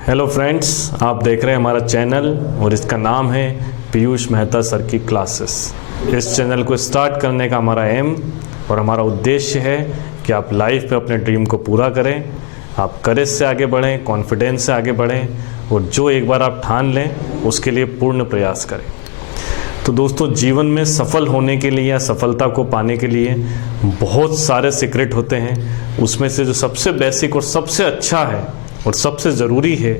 Hello friends, आप देख रहे हैं हमारा चैनल और इसका नाम है पीयूष मेहता सर की क्लासेस। इस चैनल को स्टार्ट करने का हमारा एम और हमारा उद्देश्य है कि आप लाइफ में अपने ड्रीम को पूरा करें, आप करेज से आगे बढ़ें, कॉन्फिडेंस से आगे बढ़ें और जो एक बार आप ठान लें उसके लिए पूर्ण प्रयास करें। तो दोस्तों, जीवन में सफल होने के लिए या सफलता को पाने के लिए बहुत सारे सीक्रेट होते हैं। उसमें से जो सबसे बेसिक और सबसे अच्छा है और सबसे ज़रूरी है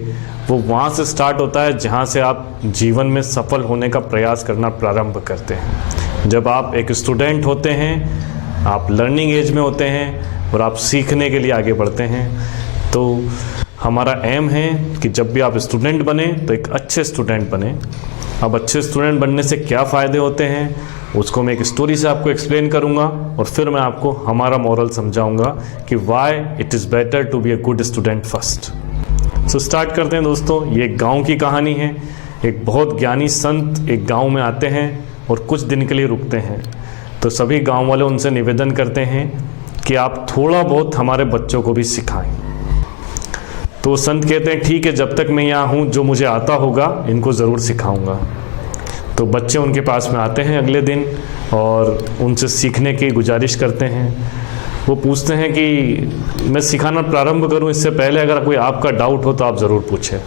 वो वहाँ से स्टार्ट होता है जहाँ से आप जीवन में सफल होने का प्रयास करना प्रारंभ करते हैं। जब आप एक स्टूडेंट होते हैं, आप लर्निंग एज में होते हैं और आप सीखने के लिए आगे बढ़ते हैं, तो हमारा एम है कि जब भी आप स्टूडेंट बने तो एक अच्छे स्टूडेंट बने। अब अच्छे स्टूडेंट बनने से क्या फ़ायदे होते हैं उसको मैं एक स्टोरी से आपको एक्सप्लेन करूंगा और फिर मैं आपको हमारा मॉरल समझाऊंगा कि why it is better to be a good student first. So start करते हैं दोस्तों। ये एक गांव की कहानी है। एक बहुत ज्ञानी संत एक गांव में आते हैं और कुछ दिन के लिए रुकते हैं। तो सभी गांव वाले उनसे निवेदन करते हैं कि आप थोड़ा बहुत हमारे बच्चों को भी सिखाएं। तो संत कहते हैं ठीक है, जब तक मैं यहाँ हूँ जो मुझे आता होगा इनको ज़रूर सिखाऊंगा। तो बच्चे उनके पास में आते हैं अगले दिन और उनसे सीखने की गुजारिश करते हैं। वो पूछते हैं कि मैं सिखाना प्रारंभ करूं इससे पहले अगर कोई आपका डाउट हो तो आप ज़रूर पूछें।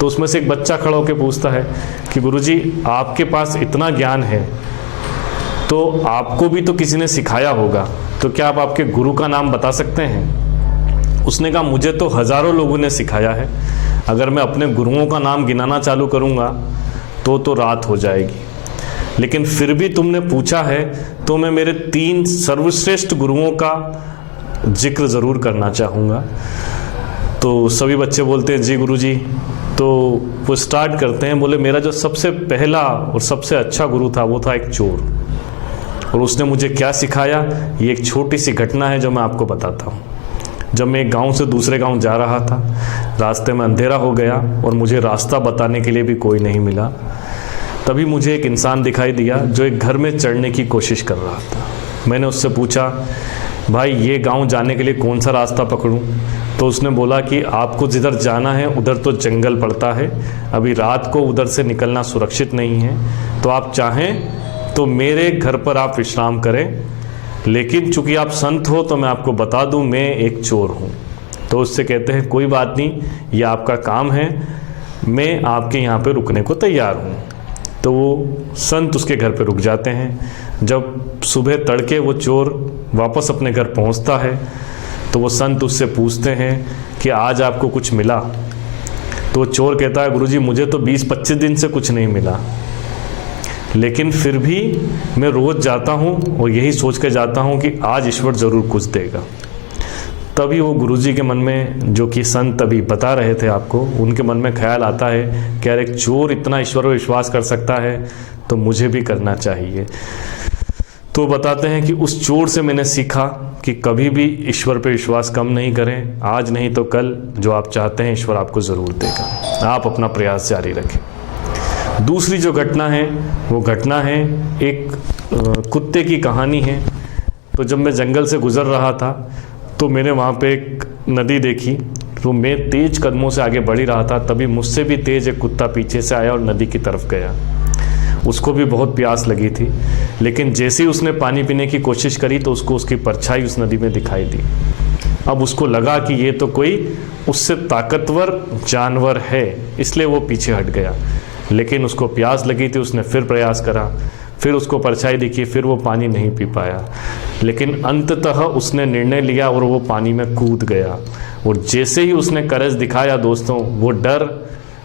तो उसमें से एक बच्चा खड़ा होकर पूछता है कि गुरुजी, आपके पास इतना ज्ञान है तो आपको भी तो किसी ने सिखाया होगा, तो क्या आप आपके गुरु का नाम बता सकते हैं? उसने कहा मुझे तो हज़ारों लोगों ने सिखाया है, अगर मैं अपने गुरुओं का नाम गिनाना चालू करूँगा तो रात हो जाएगी, लेकिन फिर भी तुमने पूछा है तो मैं मेरे 3 सर्वश्रेष्ठ गुरुओं का जिक्र ज़रूर करना चाहूँगा। तो सभी बच्चे बोलते हैं जी गुरुजी। तो वो स्टार्ट करते हैं, बोले मेरा जो सबसे पहला और सबसे अच्छा गुरु था वो था एक चोर, और उसने मुझे क्या सिखाया ये एक छोटी सी घटना है जो मैं आपको बताता हूँ। जब मैं एक गांव से दूसरे गांव जा रहा था, रास्ते में अंधेरा हो गया और मुझे रास्ता बताने के लिए भी कोई नहीं मिला। तभी मुझे एक इंसान दिखाई दिया जो एक घर में चढ़ने की कोशिश कर रहा था। मैंने उससे पूछा, भाई ये गांव जाने के लिए कौन सा रास्ता पकड़ूं? तो उसने बोला कि आपको जिधर जाना है उधर तो जंगल पड़ता है, अभी रात को उधर से निकलना सुरक्षित नहीं है, तो आप चाहें तो मेरे घर पर आप विश्राम करें, लेकिन चूंकि आप संत हो तो मैं आपको बता दूं मैं एक चोर हूं। तो उससे कहते हैं कोई बात नहीं, ये आपका काम है, मैं आपके यहाँ पे रुकने को तैयार हूं। तो वो संत उसके घर पे रुक जाते हैं। जब सुबह तड़के वो चोर वापस अपने घर पहुंचता है तो वो संत उससे पूछते हैं कि आज आपको कुछ मिला? तो वो चोर कहता है गुरुजी मुझे तो 20-25 दिन से कुछ नहीं मिला, लेकिन फिर भी मैं रोज़ जाता हूँ और यही सोच के जाता हूँ कि आज ईश्वर ज़रूर कुछ देगा। तभी वो गुरुजी के मन में, जो कि संत अभी बता रहे थे आपको, उनके मन में ख्याल आता है कि यार एक चोर इतना ईश्वर पर विश्वास कर सकता है तो मुझे भी करना चाहिए। तो बताते हैं कि उस चोर से मैंने सीखा कि कभी भी ईश्वर पर विश्वास कम नहीं करें, आज नहीं तो कल जो आप चाहते हैं ईश्वर आपको ज़रूर देगा, आप अपना प्रयास जारी रखें। दूसरी जो घटना है वो घटना है एक कुत्ते की कहानी है। तो जब मैं जंगल से गुज़र रहा था तो मैंने वहाँ पे एक नदी देखी, तो मैं तेज़ कदमों से आगे बढ़ ही रहा था, तभी मुझसे भी तेज़ एक कुत्ता पीछे से आया और नदी की तरफ गया। उसको भी बहुत प्यास लगी थी, लेकिन जैसे ही उसने पानी पीने की कोशिश करी तो उसको उसकी परछाई उस नदी में दिखाई दी। अब उसको लगा कि ये तो कोई उससे ताकतवर जानवर है, इसलिए वो पीछे हट गया। लेकिन उसको प्यास लगी थी, उसने फिर प्रयास करा, फिर उसको परछाई दिखी, फिर वो पानी नहीं पी पाया, लेकिन अंततः उसने निर्णय लिया और वो पानी में कूद गया। और जैसे ही उसने करेज दिखाया दोस्तों, वो डर,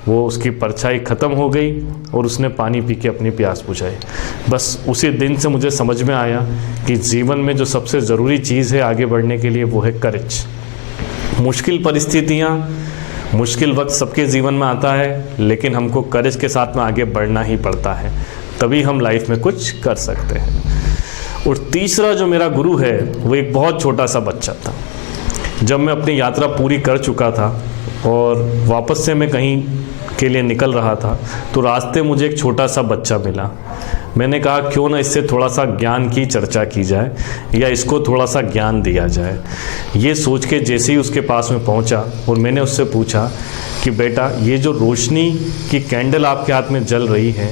वो उसकी परछाई ख़त्म हो गई और उसने पानी पी के अपनी प्यास बुझाई। बस उसी दिन से मुझे समझ में आया कि जीवन में जो सबसे ज़रूरी चीज़ है आगे बढ़ने के लिए वो है करेज। मुश्किल परिस्थितियाँ, मुश्किल वक्त सबके जीवन में आता है, लेकिन हमको करेज के साथ में आगे बढ़ना ही पड़ता है, तभी हम लाइफ में कुछ कर सकते हैं। और तीसरा जो मेरा गुरु है वो एक बहुत छोटा सा बच्चा था। जब मैं अपनी यात्रा पूरी कर चुका था और वापस से मैं कहीं के लिए निकल रहा था तो रास्ते मुझे एक छोटा सा बच्चा मिला। मैंने कहा क्यों ना इससे थोड़ा सा ज्ञान की चर्चा की जाए या इसको थोड़ा सा ज्ञान दिया जाए। ये सोच के जैसे ही उसके पास में पहुंचा और मैंने उससे पूछा कि बेटा ये जो रोशनी की कैंडल आपके हाथ में जल रही है,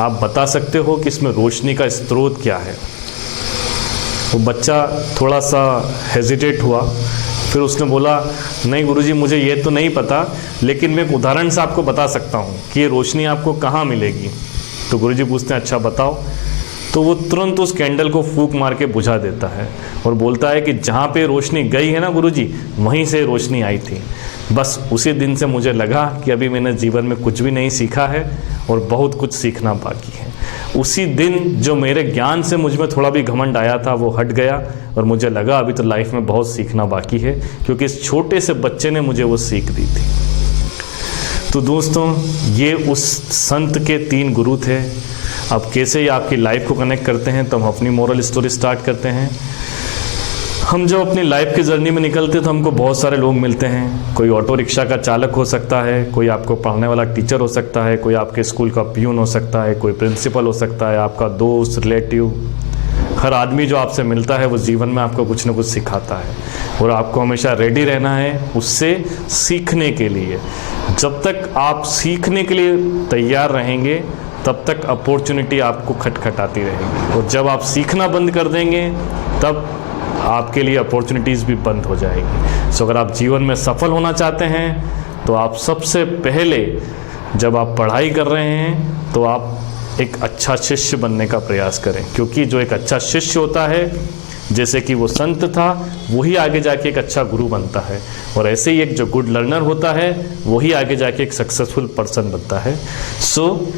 आप बता सकते हो कि इसमें रोशनी का स्रोत क्या है? वो बच्चा थोड़ा सा हेजिटेट हुआ, फिर उसने बोला नहीं गुरुजी मुझे ये तो नहीं पता, लेकिन मैं एक उदाहरण से आपको बता सकता हूँ कि ये रोशनी आपको कहाँ मिलेगी। तो गुरुजी पूछते हैं अच्छा बताओ। तो वो तुरंत उस कैंडल को फूंक मार के बुझा देता है और बोलता है कि जहाँ पे रोशनी गई है ना गुरुजी, वहीं से रोशनी आई थी। बस उसी दिन से मुझे लगा कि अभी मैंने जीवन में कुछ भी नहीं सीखा है और बहुत कुछ सीखना बाकी है। उसी दिन जो मेरे ज्ञान से मुझ में थोड़ा भी घमंड आया था वो हट गया और मुझे लगा अभी तो लाइफ में बहुत सीखना बाकी है, क्योंकि इस छोटे से बच्चे ने मुझे वो सीख दी थी। तो दोस्तों ये उस संत के 3 गुरु थे। अब कैसे ये आपकी लाइफ को कनेक्ट करते हैं, तो हम अपनी मोरल स्टोरी स्टार्ट करते हैं। हम जब अपनी लाइफ की जर्नी में निकलते तो हमको बहुत सारे लोग मिलते हैं। कोई ऑटो रिक्शा का चालक हो सकता है, कोई आपको पढ़ाने वाला टीचर हो सकता है, कोई आपके स्कूल का पियून हो सकता है, कोई प्रिंसिपल हो सकता है, आपका दोस्त, रिलेटिव। हर आदमी जो आपसे मिलता है वो जीवन में आपको कुछ ना कुछ सिखाता है और आपको हमेशा रेडी रहना है उससे सीखने के लिए। जब तक आप सीखने के लिए तैयार रहेंगे तब तक अपॉर्चुनिटी आपको खटखटाती रहेगी, और जब आप सीखना बंद कर देंगे तब आपके लिए अपॉर्चुनिटीज़ भी बंद हो जाएगी। सो अगर आप जीवन में सफल होना चाहते हैं तो आप सबसे पहले जब आप पढ़ाई कर रहे हैं तो आप एक अच्छा शिष्य बनने का प्रयास करें, क्योंकि जो एक अच्छा शिष्य होता है, जैसे कि वो संत था, वही आगे जाके एक अच्छा गुरु बनता है, और ऐसे ही एक जो गुड लर्नर होता है वही आगे जाके एक सक्सेसफुल पर्सन बनता है। So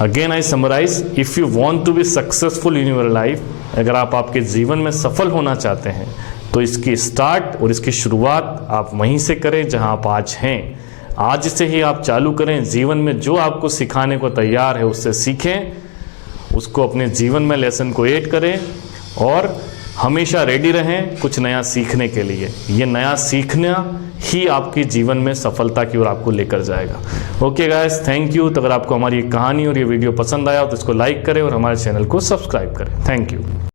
again I summarise, if you want to be successful in your life, अगर आप आपके जीवन में सफल होना चाहते हैं तो इसकी स्टार्ट और इसकी शुरुआत आप वहीं से करें जहां आप आज हैं। आज से ही आप चालू करें। जीवन में जो आपको सिखाने को तैयार है उससे सीखें, उसको अपने जीवन में लेसन को ऐड करें और हमेशा रेडी रहें कुछ नया सीखने के लिए। ये नया सीखना ही आपके जीवन में सफलता की ओर आपको लेकर जाएगा। Okay guys, thank you. तो अगर आपको हमारी ये कहानी और ये वीडियो पसंद आया तो इसको लाइक करें और हमारे चैनल को सब्सक्राइब करें। Thank you.